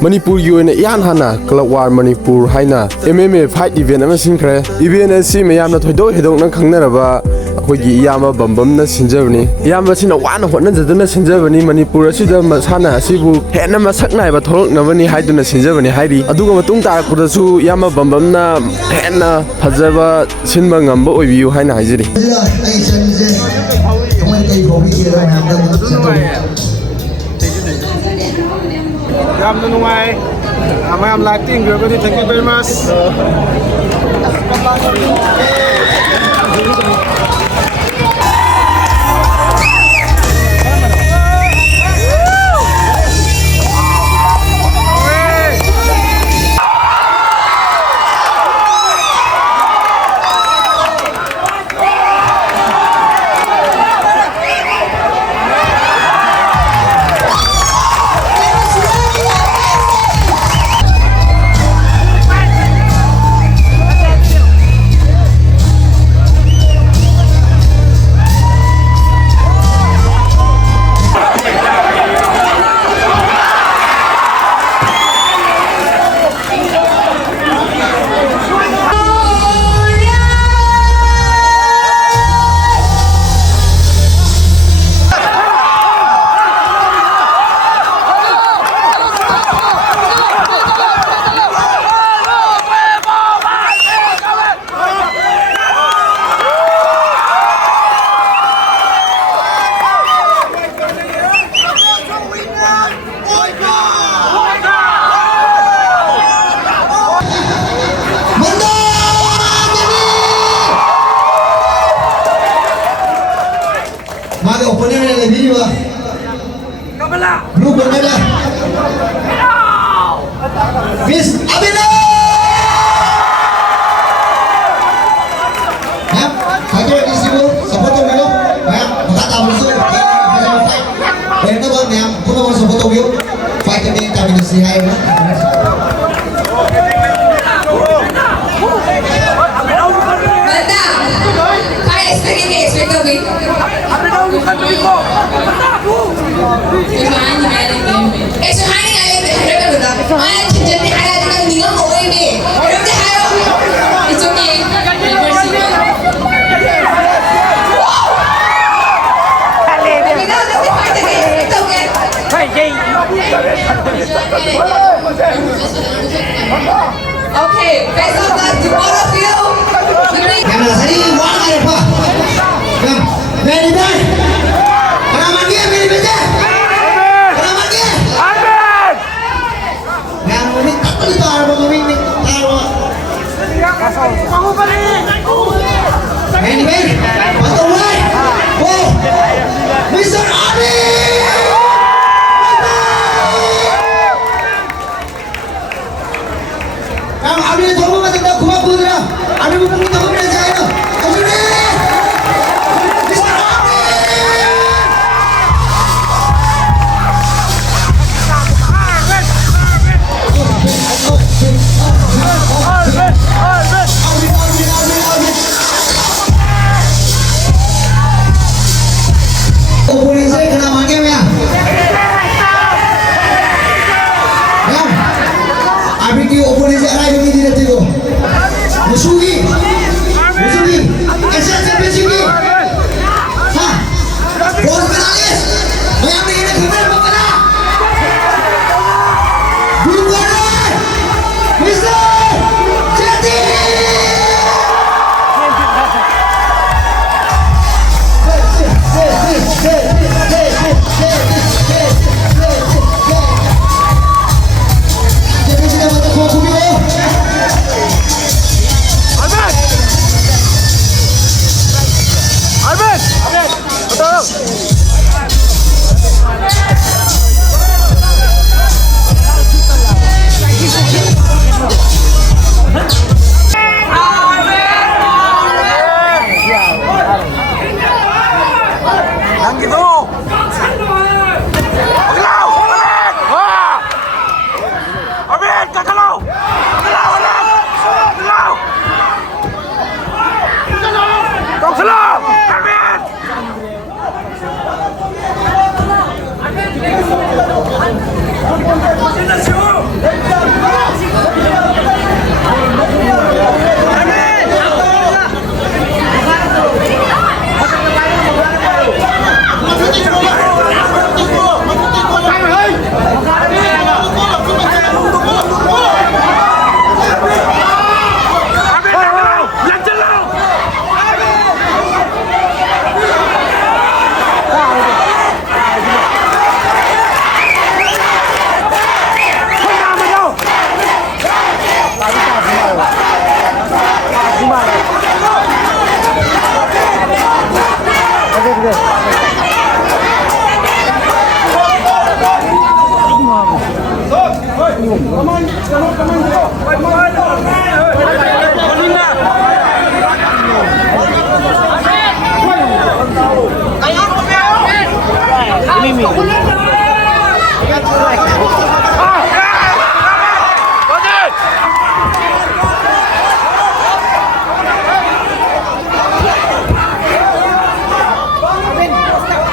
Manipur UNA Yan Hana, Club War Manipur Haina, MMA fight event ama sinkre, event asi mayamna thoido hedong na khangnaraba, akhoi Yama Bambamna Sinjavani, Yama Sina Wana Hotna Jaduna Sinjavani, Manipur Asida Masana Asibu, Hena Masakna, but Horok Navani Haiduna Sinjavani Haidi, Aduga Matunta Kudasu, Yama Bambamna, Hena, Pazava, Sinbangambo, Oyu Haina Haziri. I'm lighting. Thank you very much. Okay, best of luck to all of you. Mr. Abi! Abi ne doğru mu da kuma bulura? Abi bu bunu da bulura जाएगा. Ajune! Mr. Abi!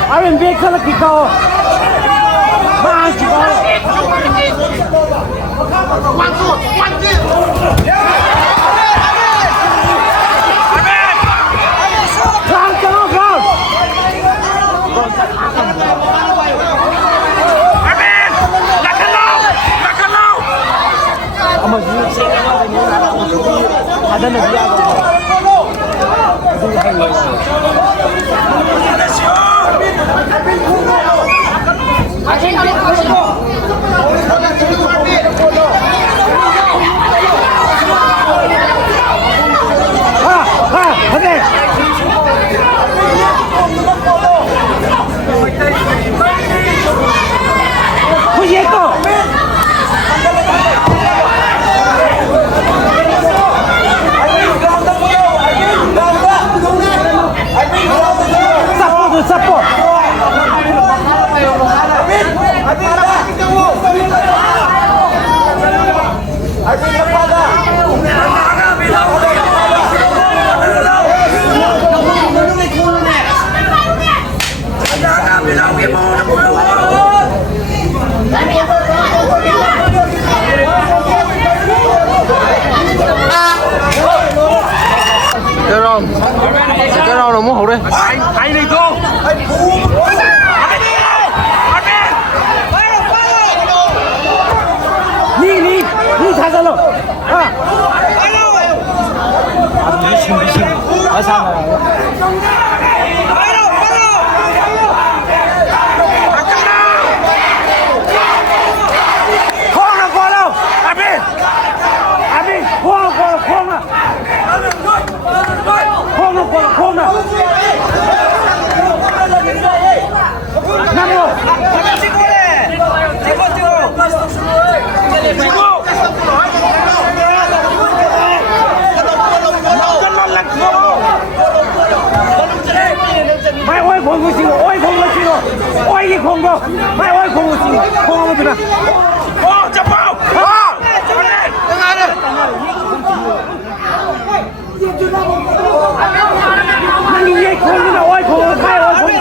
Amin big ka kiko. Bang kiko. Ada nabi Cái rau nào muốn hậu đây. Hãy đi cô. Ni thả ra luôn. Ở sao mà khoan nào qua đâu. Amin, khoan nào. Khoan nào. Năm rồi. Mày ơi không có xin, ôi không có xin rồi, ôi gì không có, mày ơi không có xin, không có gì đâu. Ô chậm vào, chậm lên, đừng ai đây. Mày nhìn vậy không có đâu, ôi không có, mày ơi không có.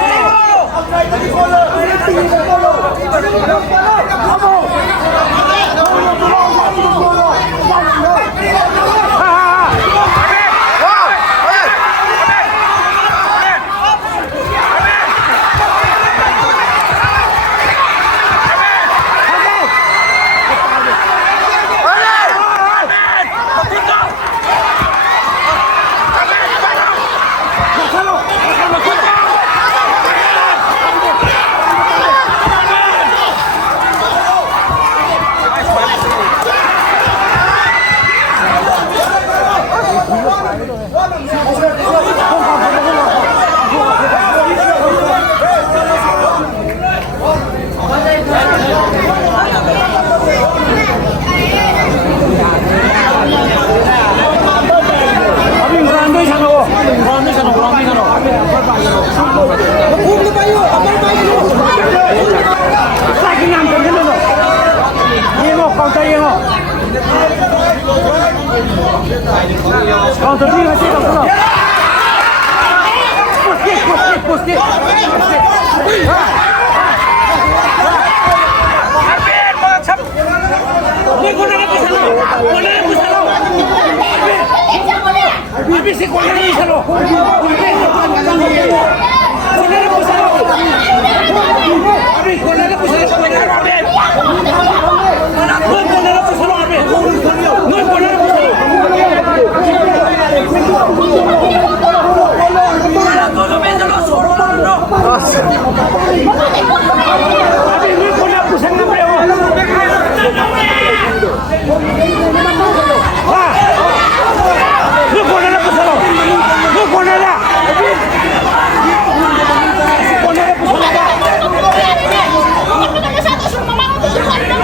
Còn tập đi mà chết không? Push it.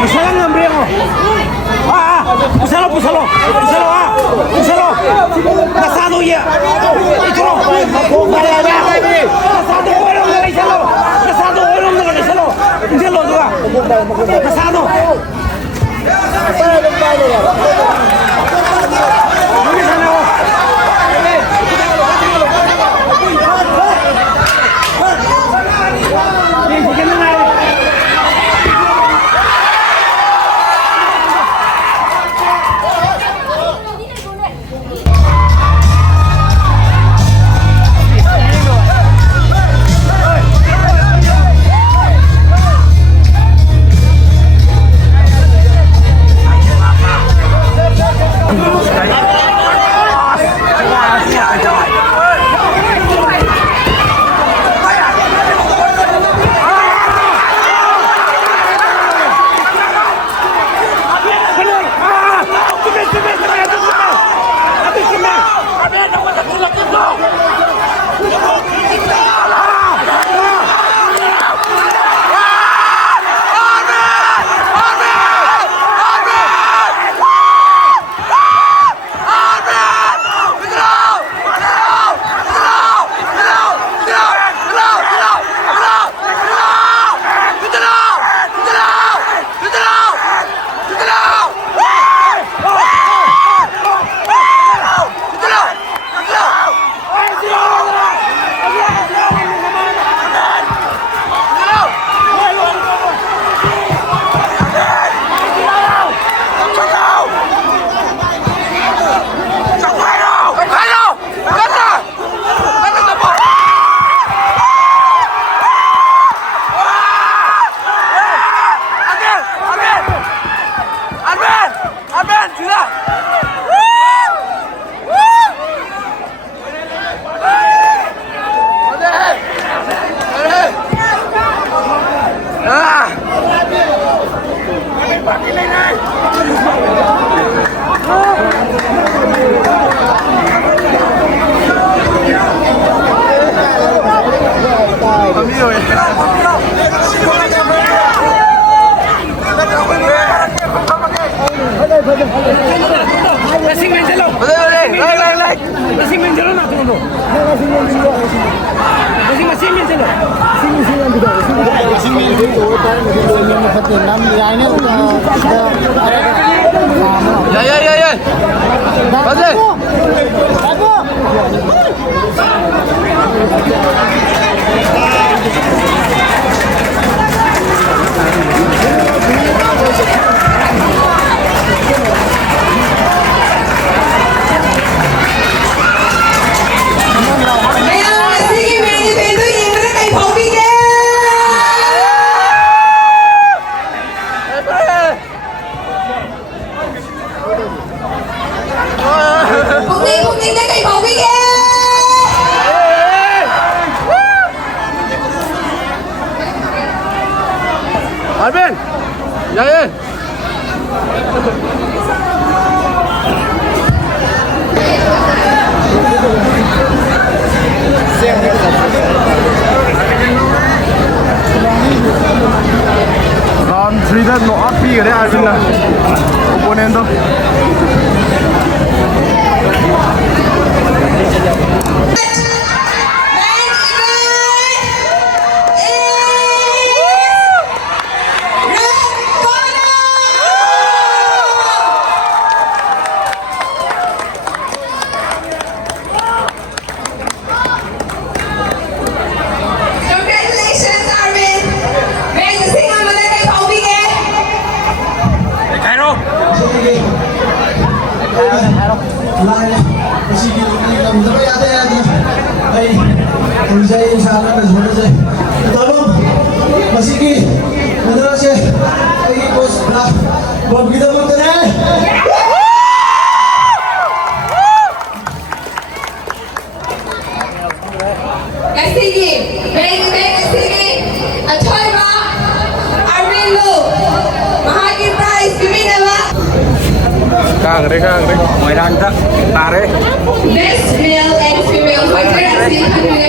Bisa ngambil 부살로 부살로 부살로 와 부살로 나사도 예 이쪽으로 나사도 오이로 나가 이살로 나사도 오이로 나가 이살로 이살로 누가 나사도 여기 사나요 알벤! 야예! Round 3 đó nó áp cái đấy Alvin là opponent đó. Kang đấy, ngoài ra ta đấy. Best male and female fighter as the